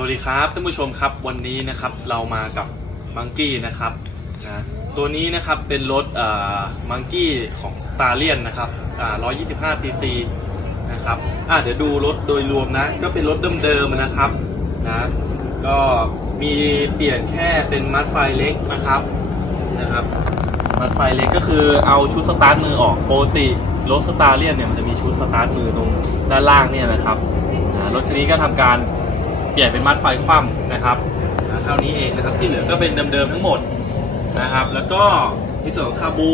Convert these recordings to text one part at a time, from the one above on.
สวัสดีครับท่านผู้ชมครับวันนี้นะครับเรามากับมังกี้นะครับนะตัวนี้นะครับเป็นรถมังกี้ของ s t a r l i o n นะครับอ่า125 cc นะครับอ่าเดี๋ยวดูรถโดยรวมนะ ก็เป็นรถเดิมๆนะครับนะก็มีเปลี่ยนแค่เป็นมัดไฟเล็กนะครับนะครับ มัดไฟเล็กก็คือเอาชุดสตาร์ทมือออกปกติรถสตาร์เลียนเนี่ยมันจะมีชุดสตาร์ทมือตรงด้านล่างเนี่ยนะครับอ่ารถคันนี้ก็ทำการ ลี่ยนเป็นมัดไฟคว่ำนะครับเท่านี้เองนะครับที่เหลือก็เป็นเดิมๆทั้งหมดนะครับ แล้วก็ในส่วนของคาบู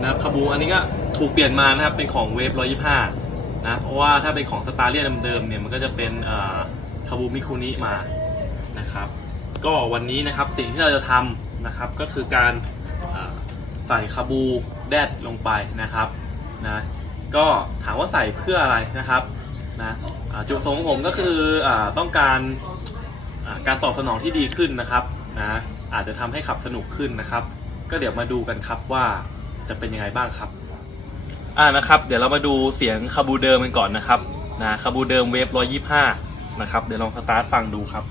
นะครับคาบูอันนี้ก็ถูกเปลี่ยนมานะครับเป็นของเวฟ125นะเพราะว่าถ้าเป็นของสตาร์เลียนเดิมๆเนี่ยมันก็จะเป็นอ่าคาบูมิคุนิมานะครับ ก็วันนี้นะครับสิ่งที่เราจะทำนะครับก็คือการใส่คาบูแดดลงไปนะครับนะก็ถามว่าใส่เพื่ออะไรนะครับ นะจุดประสงค์ของผมก็คืออต้องการการตอบสนองที่ดีขึ้นนะครับนะอาจจะทำให้ขับสนุกขึ้นนะครับ ก็เดี๋ยวมาดูกันครับว่าจะเป็นยังไงบ้างครับอ่านะครับ เดี๋ยวเรามาดูเสียงคาบูเดิมกันก่อนนะครับนะคาบูเดิมเวฟ125 นะครับ เดี๋ยวลองสตาร์ทฟังดูครับ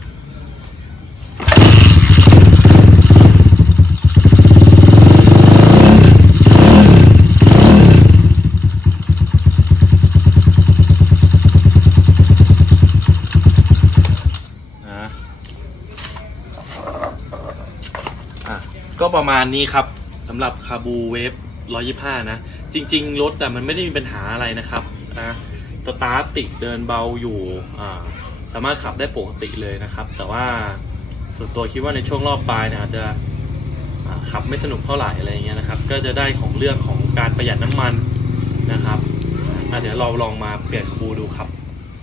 ก็ประมาณนี้ครับสำหรับคาบูเวฟ125 นะ จริง ๆ รถแต่มันไม่ได้มีปัญหาอะไรนะครับนะสตาร์ทติดเดินเบาอยู่สามารถขับได้ปกติเลยนะครับ แต่ว่าส่วนตัวคิดว่าในช่วงรอบปลายเนี่ยอาจจะขับไม่สนุกเท่าไหร่อะไรเงี้ยนะครับ ก็จะได้ของเรื่องของการประหยัดน้ำมันนะครับเดี๋ยวเราลองมาเปลี่ยนคาบูดูครับ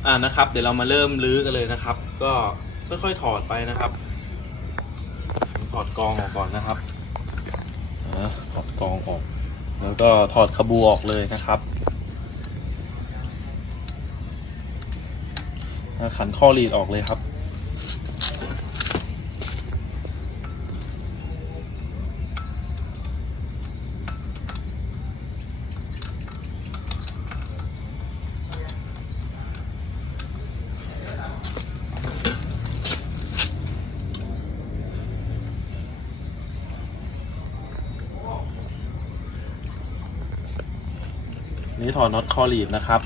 อ่านะครับ เดี๋ยวเรามาเริ่มลื้อกันเลยนะครับ ก็ค่อยๆถอดไปนะครับ ถอดกองออกก่อนนะครับถอดกองออก แล้วก็ถอดขบูออกเลยนะครับขันข้อรีดออกเลยครับ นี่ถอดน็อตคอรีดนะครับ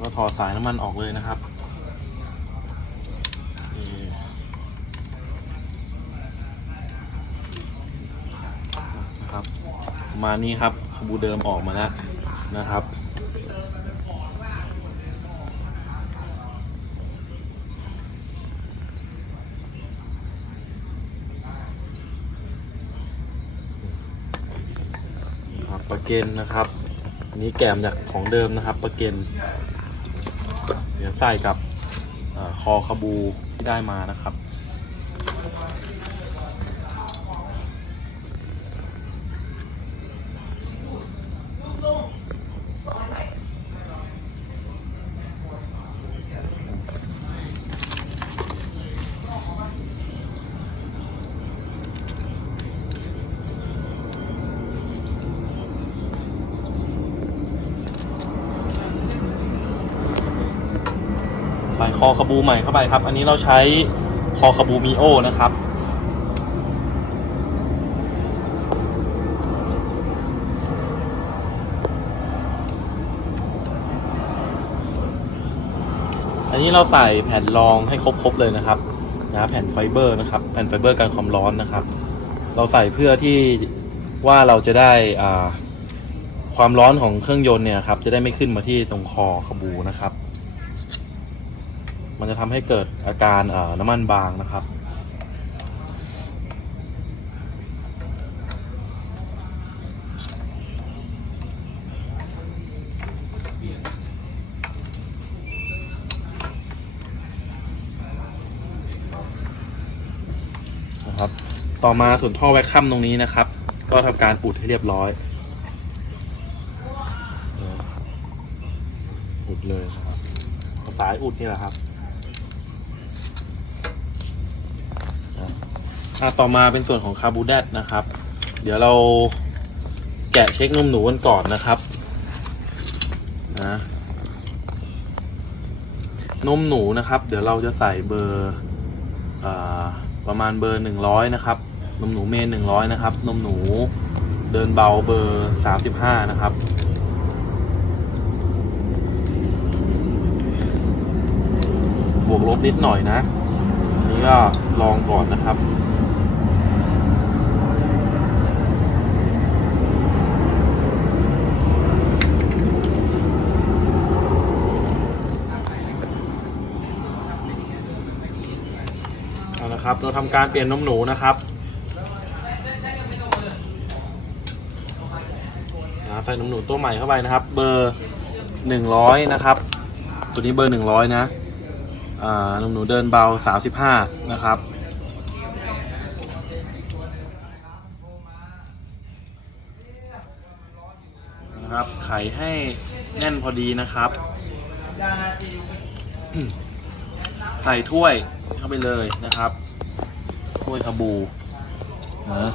ก็ ถอดสายน้ำมันออกเลยนะครับนะครับ มานี้ครับขบูเดิมออกมาแล้วนะครับประเกนนะครับนนี้แกมจากของเดิมนะครับ ประเกน เดี๋ยวใส่กับอคอคาบูที่ได้มานะครับ ใส่ คอคาบูใหม่เข้าไปครับ อันนี้เราใช้คอคาบูมิโอนะครับ อันนี้เราใส่แผ่นรองให้ครบๆเลยนะครับนะแผ่นไฟเบอร์นะครับ แผ่นไฟเบอร์กันความร้อนนะครับ เราใส่เพื่อที่ว่าเราจะได้อ่าความร้อนของเครื่องยนต์เนี่ยครับจะได้ไม่ขึ้นมาที่ตรงคอคาบูนะครับ มันจะทำให้เกิดอาการน้ำมันบางนะครับ นะครับ ต่อมาส่วนท่อแวคคัมตรงนี้นะครับ ก็ทำการปูดให้เรียบร้อยอุดเลยนะครับสายอุดนี่แหละครับ อะต่อมาเป็นส่วนของคาร์บูเดตนะครับ เดี๋ยวเราแกะเช็คนมหนูกันก่อนนะครับนะนมหนูนะครับ เดี๋ยวเราจะใส่เบอร์อประมาณเบอร์หนึ่งร้อยนะครับ นมหนูเมนหนึ่งร้อยนะครับ นมหนูเดินเบาเบอร์สามสิบห้านะครับบวกลบนิดหน่อยนะนนี้ก็ลองก่อนนะครับ เอาละครับ เราทำการเปลี่ยนนมหนูนะครับนะใส่นมหนูตัวใหม่เข้าไปนะครับ เบอร์หนึ่งร้อยนะครับ ตัวนี้เบอร์หนึ่งร้อยนะนมหนูเดินเบาสามสิบห้านะครับนะครับไขให้แน่นพอดีนะครับ ใส่ถ้วยเข้าไปเลยนะครับ ถ้วยคาบูนะ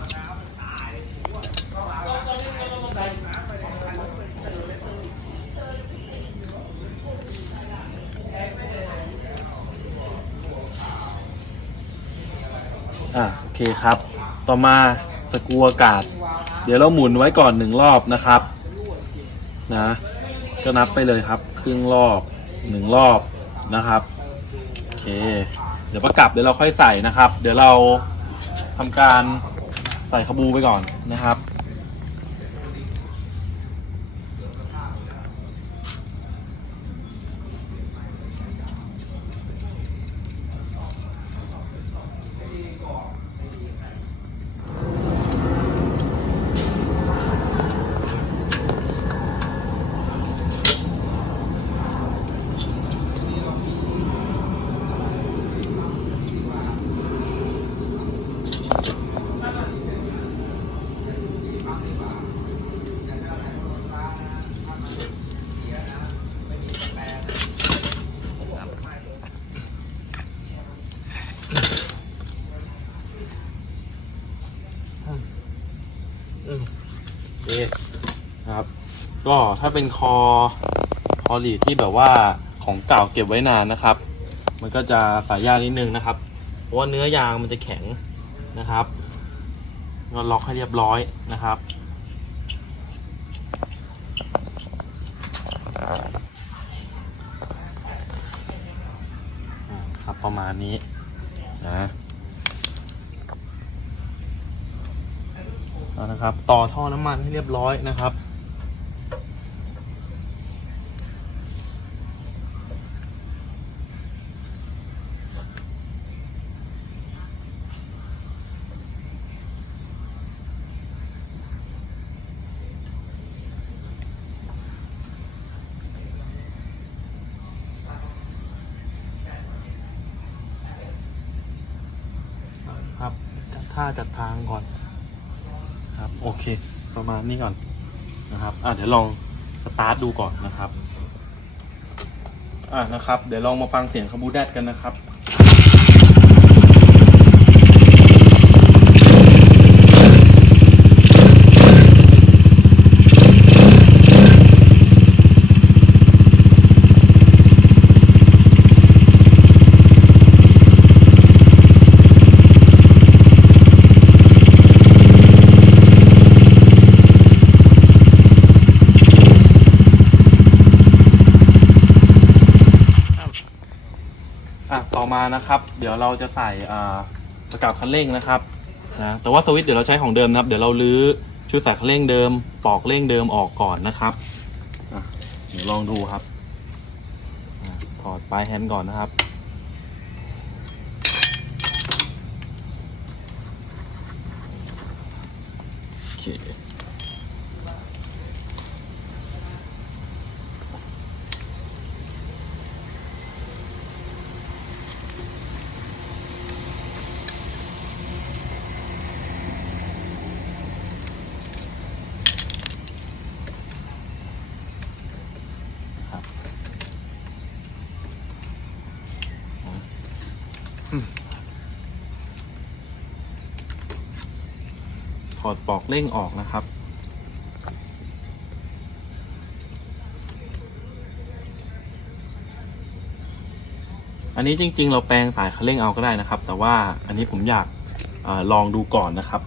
อะโอเคครับ ต่อมาสกรูอากาศ เดี๋ยวเราหมุนไว้ก่อนหนึ่งรอบนะครับนะก็นับไปเลยครับ ครึ่งรอบหนึ่งรอบนะครับ โอเค เดี๋ยวประกับเดี๋ยวเราค่อยใส่นะครับ เดี๋ยวเราทำการใส่ขบูไปก่อนนะครับ อืมโอเคนะครับ ก็ถ้าเป็นคอคอหลีดที่แบบว่าของเก่าเก็บไว้นานนะครับ มันก็จะสายยากนิดนึงนะครับ เพราะว่าเนื้อยางมันจะแข็งนะครับก็ล็อกให้เรียบร้อยนะครับครับประมาณนี้นะนะครับ ต่อท่อน้ำมันให้เรียบร้อยนะครับ จัดท่าจัดทางก่อนครับ โอเค ประมาณนี้ก่อนนะครับ อะเดี๋ยวลองสตาร์ทดูก่อนนะครับ อะนะครับ เดี๋ยวลองมาฟังเสียงคาบูแดดกันนะครับ นะครับ เดี๋ยวเราจะใส่ประกับคันเร่งนะครับนะแต่ว่าสวิตช์เดี๋ยวเราใช้ของเดิมนะครับ เดี๋ยวเราลื้อชุดใส่คันเร่งเดิม ปอกเร่งเดิมออกก่อนนะครับเดี๋ยวลองดูครับถอดปลายแฮนด์ก่อนนะครับโอเค ถอดปลอกเร่งออกนะครับ อันนี้จริง ๆ เราแปลงสายคันเร่งเอาก็ได้นะครับ แต่ว่าอันนี้ผมอยากอลองดูก่อนนะครับ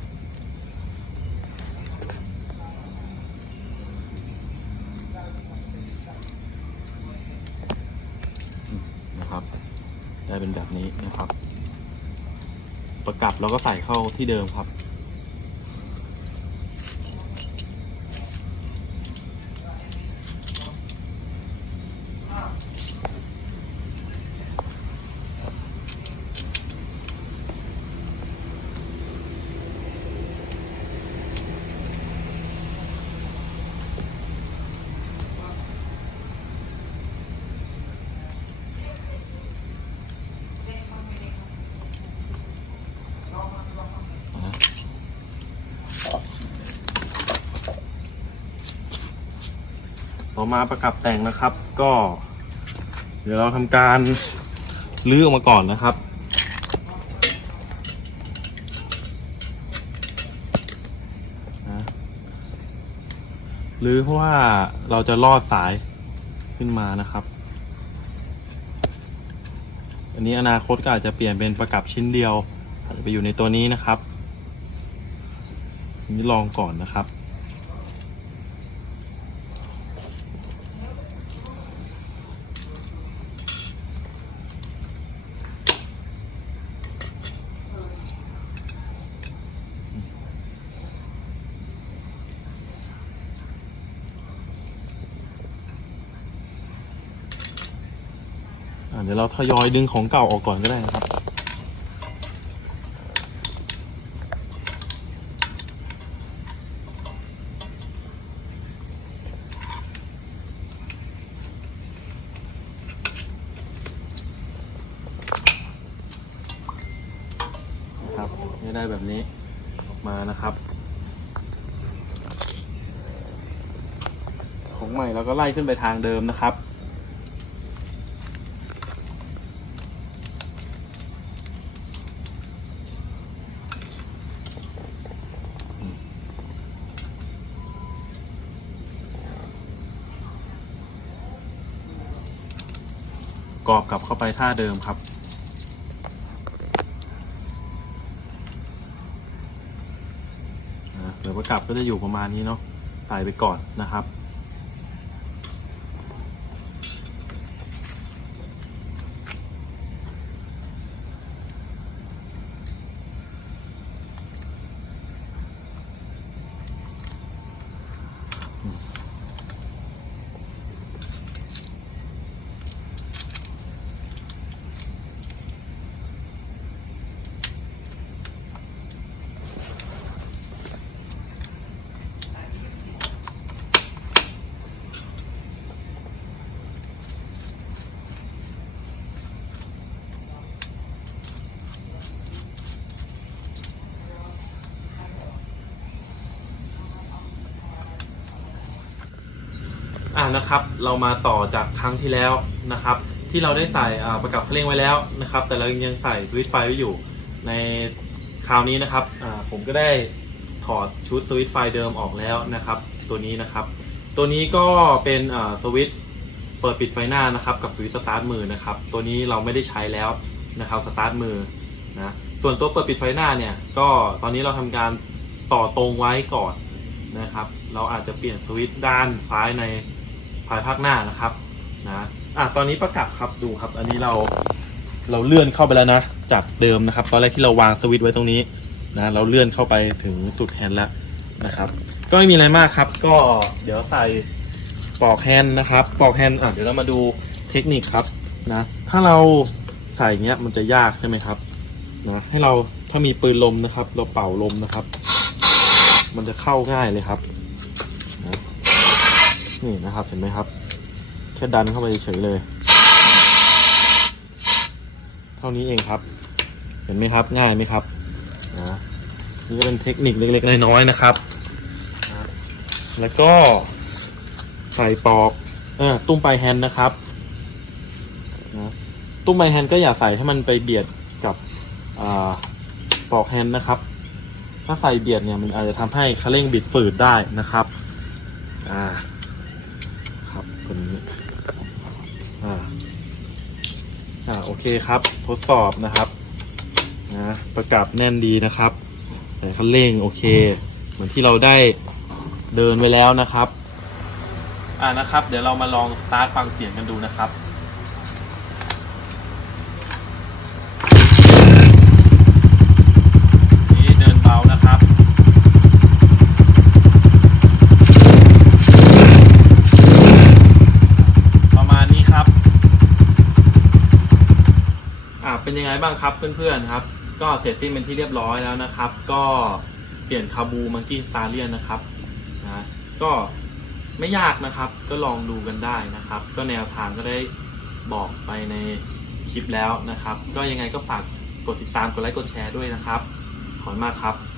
นะครับ ได้เป็นแบบนี้นะครับ ประกับเราก็ใส่เข้าที่เดิมครับ อมาประกับแต่งนะครับ ก็ เดี๋ยวเราทำการลื้อออกมาก่อนนะครับนะลื้อเพราะว่าเราจะลอดสายขึ้นมานะครับ อันนี้อนาคตก็อาจจะเปลี่ยนเป็นประกับชิ้นเดียวอาจจะไปอยู่ในตัวนี้นะครับนนี้ลองก่อนนะครับ ดี๋ยวเราทยอยดึงของเก่าออกก่อนก็ได้นะครับนะครับไม่ได้แบบนี้ออกมานะครับ ของใหม่เราก็ไล่ขึ้นไปทางเดิมนะครับ กรอบกลับเข้าไปท่าเดิมครับ เดี๋ยวประกับก็จะอยู่ประมาณนี้เนาะใส่ไปก่อนนะครับ อ่านะครับ เรามาต่อจากครั้งที่แล้วนะครับ ที่เราได้ใส่ประกับเครื่องไว้แล้วนะครับ แต่เรายังใส่สวิตไฟไว้อยู่ ในคราวนี้นะครับผมก็ได้ถอดชุดสวิตไฟเดิมออกแล้วนะครับ ตัวนี้นะครับ ตัวนี้ก็เป็นสวิตเปิดปิดไฟหน้านะครับกับสวิตสตาร์ทมือนะครับ ตัวนี้เราไม่ได้ใช้แล้วนะครับสตาร์ทมือนะส่วนตัวเปิดปิดไฟหน้าเนี่ยก็ตอนนี้เราทำการต่อตรงไว้ก่อนนะครับ เราอาจจะเปลี่ยนสวิตด้านซ้ายใน ภายภาคหน้านะครับนะอะตอนนี้ประกับครับดูครับ อันนี้เราเราเลื่อนเข้าไปแล้วนะจากเดิมนะครับ ตอนแรกที่เราวางสวิตช์ไว้ตรงนี้นะเราเลื่อนเข้าไปถึงสุดแฮนด์แล้วนะครับ ก็ไม่มีอะไรมากครับ ก็เดี๋ยวใส่ปลอกแฮนด์นะครับปลอกแฮนด์อะเดี๋ยวเรามาดูเทคนิคครับนะ ถ้าเราใส่เงี้ยมันจะยากใช่ไหมครับนะให้เราถ้ามีปืนลมนะครับ เราเป่าลมนะครับ มันจะเข้าง่ายเลยครับ นี่นะครับเห็นไหมครับ แค่ดันเข้าไปเฉยเลย เท่านี้เองครับ เห็นไหมครับง่ายไหมครับนะนี่ก็เป็นเทคนิคเล็กๆน้อยๆนะครับนะแล้วก็ใส่ปลอกเออตุ้มปลายแฮนด์นะครับนะตุ้มปลายแฮนด์ก็อย่าใส่ให้มันไปเบียดกับอปลอกแฮนด์นะครับ ถ้าใส่เบียดเนี่ยมันอาจจะทำให้คันเร่งบิดฝืดได้นะครับ อ่า ครับตัวนี้ อ่า อ่า โอเคครับ ทดสอบนะครับ นะ ประกับแน่นดีนะครับ แต่คันเร่งโอเค เหมือนที่เราได้เดินไปแล้วนะครับ อ่านะครับ เดี๋ยวเรามาลองสตาร์ทฟังเสียงกันดูนะครับ นี่เดินเบานะครับ ประมาณนี้ครับ อ่า เป็นยังไง บ้างครับเพื่อนๆครับ ก็เสร็จสิ้นเป็นที่เรียบร้อยแล้วนะครับ ก็เปลี่ยนคาบูมังกี้สตาร์เลียนนะครับนะก็ไม่ยากนะครับ ก็ลองดูกันได้นะครับ ก็แนวทางก็ได้บอกไปในคลิปแล้วนะครับ ก็ยังไงก็ฝากกดติดตามกดไลค์กดแชร์ด้วยนะครับ ขอบคุณมากครับ